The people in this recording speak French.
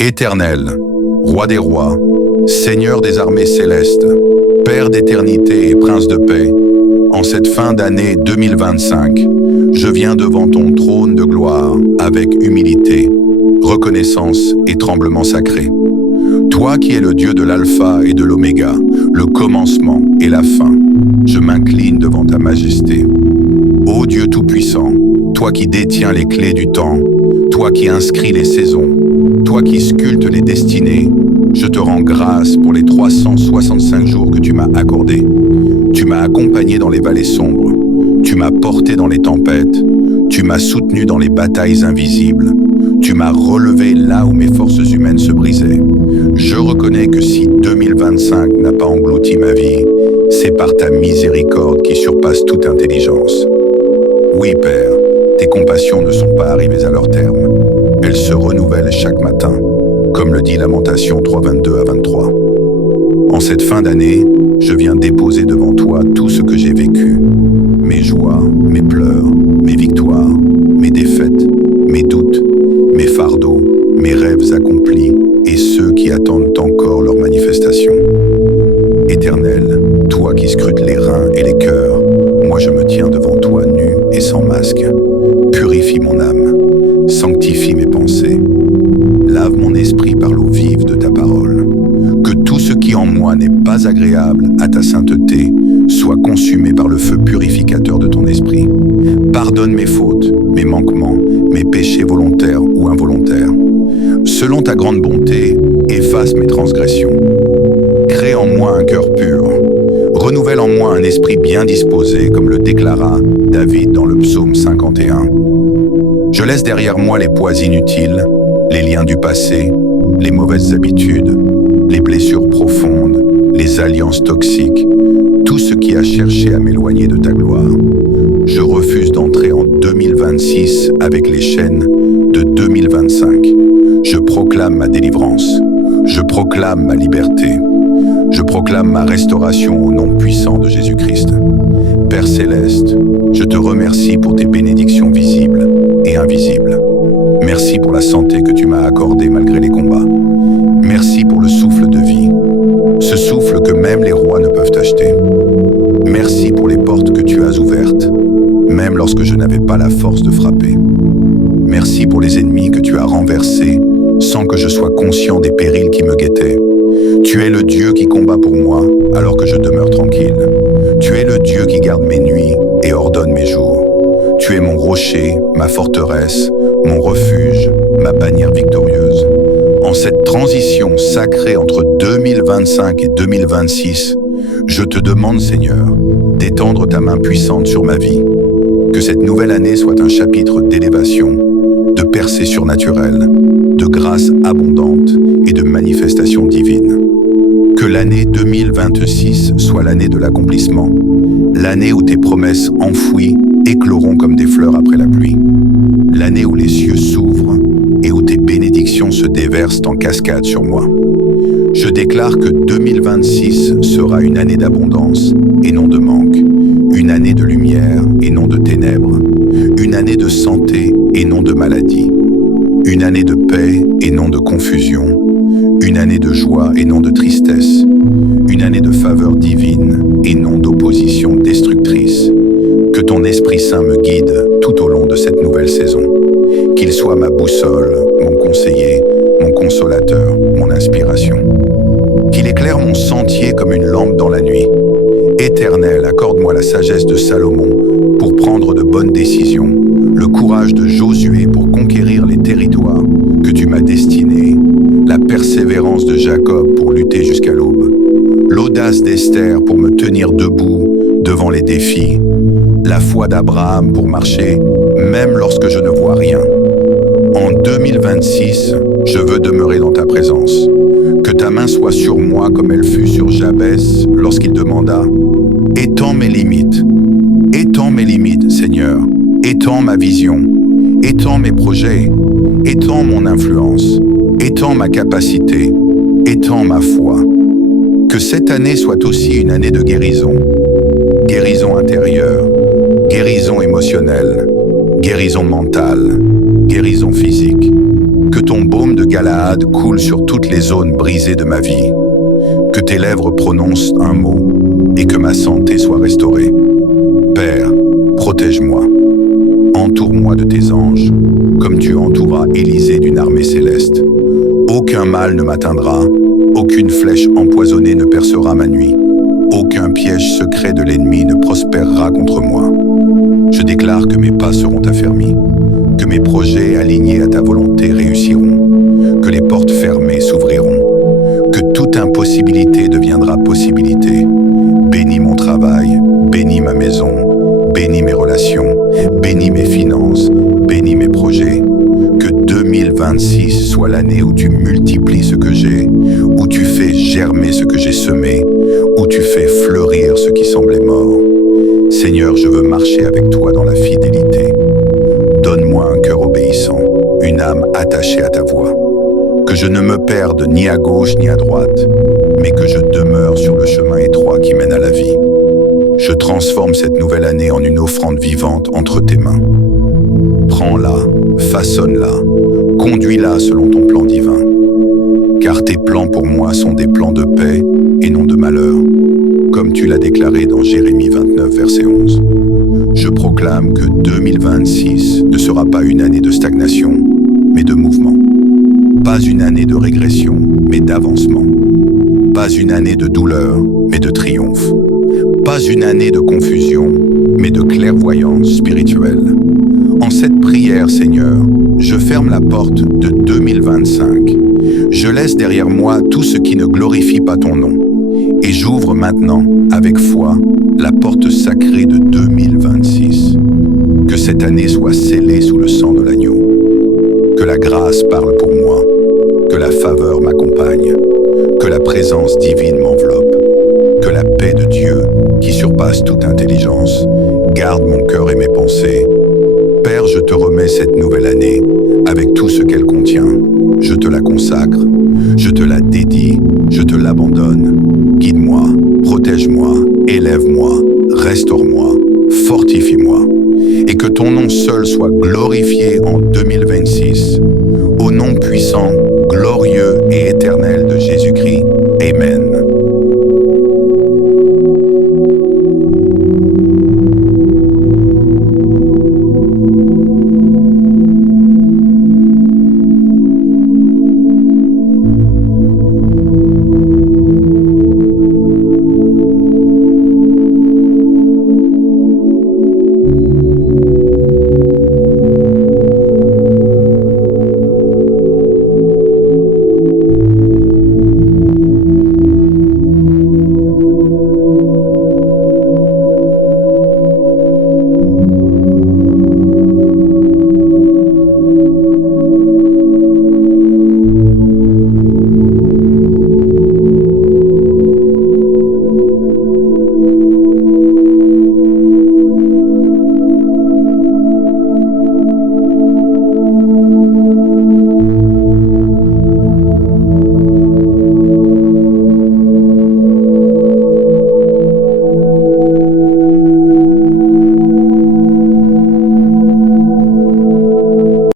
Éternel, Roi des rois, Seigneur des armées célestes, Père d'éternité et Prince de paix, en cette fin d'année 2025, je viens devant ton trône de gloire avec humilité, reconnaissance et tremblement sacré. Toi qui es le Dieu de l'alpha et de l'oméga, le commencement et la fin, je m'incline devant ta majesté. Ô Dieu tout-puissant, toi qui détiens les clés du temps, toi qui inscris les saisons, toi qui sculptes les destinées, je te rends grâce pour les 365 jours que tu m'as accordés. Tu m'as accompagné dans les vallées sombres, tu m'as porté dans les tempêtes, tu m'as soutenu dans les batailles invisibles, tu m'as relevé là où mes forces humaines se brisaient. Je reconnais que si 2025 n'a pas englouti ma vie, c'est par ta miséricorde qui surpasse toute intelligence. Oui, Père, tes compassions ne sont pas arrivées à leur terme. Elles se renouvellent chaque matin, comme le dit Lamentation 3:22 à 23. En cette fin d'année, je viens déposer devant toi tout ce que j'ai vécu. Mes joies, mes pleurs, mes victoires, mes défaites, mes doutes, mes fardeaux, mes rêves accomplis et ceux qui attendent encore leur manifestation. Éternel, toi qui scrutes les reins et les cœurs, moi je me tiens devant toi nu et sans masque. Purifie mon âme, sanctifie mes pensées. Lave mon esprit par l'eau vive de ta parole. Que tout ce qui en moi n'est pas agréable à ta sainteté soit consumé par le feu purificateur de ton esprit. Pardonne mes fautes, mes manquements, mes péchés volontaires ou involontaires. Selon ta grande bonté, efface mes transgressions. Crée en moi un cœur pur. Renouvelle en moi un esprit bien disposé, comme le déclara David dans le psaume 51. Je laisse derrière moi les poids inutiles, les liens du passé, les mauvaises habitudes, les blessures profondes, les alliances toxiques, tout ce qui a cherché à m'éloigner de ta gloire. Je refuse d'entrer en 2026 avec les chaînes de 2025. Je proclame ma délivrance. Je proclame ma liberté. Je proclame ma restauration au nom puissant de Jésus-Christ. Père céleste, je te remercie pour tes bénédictions visibles et invisibles. Merci pour la santé que tu m'as accordée malgré les combats. Merci pour le souffle de vie, ce souffle que même les rois ne peuvent acheter. Merci pour les portes que tu as ouvertes, même lorsque je n'avais pas la force de frapper. Merci pour les ennemis que tu as renversés sans que je sois conscient des périls qui me guettaient. Tu es le Dieu qui combat pour moi alors que je demeure tranquille. Tu es le Dieu qui garde mes nuits et ordonne mes jours. Tu es mon rocher, ma forteresse, mon refuge, ma bannière victorieuse. En cette transition sacrée entre 2025 et 2026, je te demande, Seigneur, d'étendre ta main puissante sur ma vie. Que cette nouvelle année soit un chapitre d'élévation, de percée surnaturelle, de grâce abondante et de manifestation divine. Que l'année 2026 soit l'année de l'accomplissement, l'année où tes promesses enfouies écloront comme des fleurs après la pluie, l'année où les cieux s'ouvrent et où tes bénédictions se déversent en cascade sur moi. Je déclare que 2026 sera une année d'abondance et non de manque, une année de lumière et non de ténèbres, une année de santé et non de maladie, une année de paix et non de confusion, une année de joie et non de tristesse, une année de faveur divine et non d'opposition destructrice. Que ton Esprit Saint me guide tout au long de cette nouvelle saison. Qu'il soit ma boussole, mon conseiller, mon consolateur, mon inspiration. Qu'il éclaire mon sentier comme une lampe dans la nuit. Éternel, accorde-moi la sagesse de Salomon pour prendre de bonnes décisions, le courage de Josué pour conquérir les territoires que tu m'as destinés, la persévérance de Jacob pour lutter jusqu'à l'aube, l'audace d'Esther pour me tenir debout devant les défis, la foi d'Abraham pour marcher même lorsque je ne vois rien. En 2026, je veux demeurer dans ta présence. Que ta main soit sur moi comme elle fut sur Jabès lorsqu'il demanda « Étends mes limites, Seigneur, étends ma vision, étends mes projets, étends mon influence, étends ma capacité, étends ma foi. » Que cette année soit aussi une année de guérison. Guérison intérieure, guérison émotionnelle, guérison mentale, guérison physique. Que ton baume de Galaad coule sur toutes les zones brisées de ma vie. Que tes lèvres prononcent un mot et que ma santé soit restaurée. Père, protège-moi. Entoure-moi de tes anges, comme tu entouras Élisée d'une armée céleste. Aucun mal ne m'atteindra, aucune flèche empoisonnée ne percera ma nuit. Aucun piège secret de l'ennemi ne prospérera contre moi. Je déclare que mes pas seront affermis, que mes projets alignés à ta volonté réussiront, que les portes fermées s'ouvriront, que toute impossibilité deviendra possibilité. Bénis mon travail, bénis ma maison, bénis mes relations, bénis mes finances, bénis mes projets. Que 2026 soit l'année où tu multiplies ce que j'ai, où tu fais germer ce que j'ai semé, où tu fais fleurir ce qui semblait mort. Seigneur, je veux marcher avec toi dans la fidélité. Donne-moi un cœur obéissant, une âme attachée à ta voix. Que je ne me perde ni à gauche ni à droite, mais que je demeure sur le chemin étroit qui mène à la vie. Je transforme cette nouvelle année en une offrande vivante entre tes mains. Prends-la, façonne-la, conduis-la selon ton plan divin. Car tes plans pour moi sont des plans de paix et non de malheur, comme tu l'as déclaré dans Jérémie 29, verset 11. Je proclame que 2026 ne sera pas une année de stagnation, mais de mouvement. Pas une année de régression, mais d'avancement. Pas une année de douleur, mais de triomphe. Pas une année de confusion, mais de clairvoyance spirituelle. En cette prière, Seigneur, je ferme la porte de 2025. Je laisse derrière moi tout ce qui ne glorifie pas ton nom. Et j'ouvre maintenant, avec foi, la porte sacrée de 2026. Que cette année soit scellée sous le sang de l'agneau. Que la grâce parle pour moi. Que la faveur m'accompagne. Que la présence divine m'enveloppe. Que la paix de Dieu, qui surpasse toute intelligence, garde mon cœur et mes pensées. Père, je te remets cette nouvelle année, avec tout ce qu'elle contient. Je te la consacre, je te la dédie, je te l'abandonne. Guide-moi, protège-moi, élève-moi, restaure-moi, fortifie-moi. Et que ton nom seul soit glorifié en 2026. Au nom puissant, glorieux et éternel de Jésus-Christ. Amen.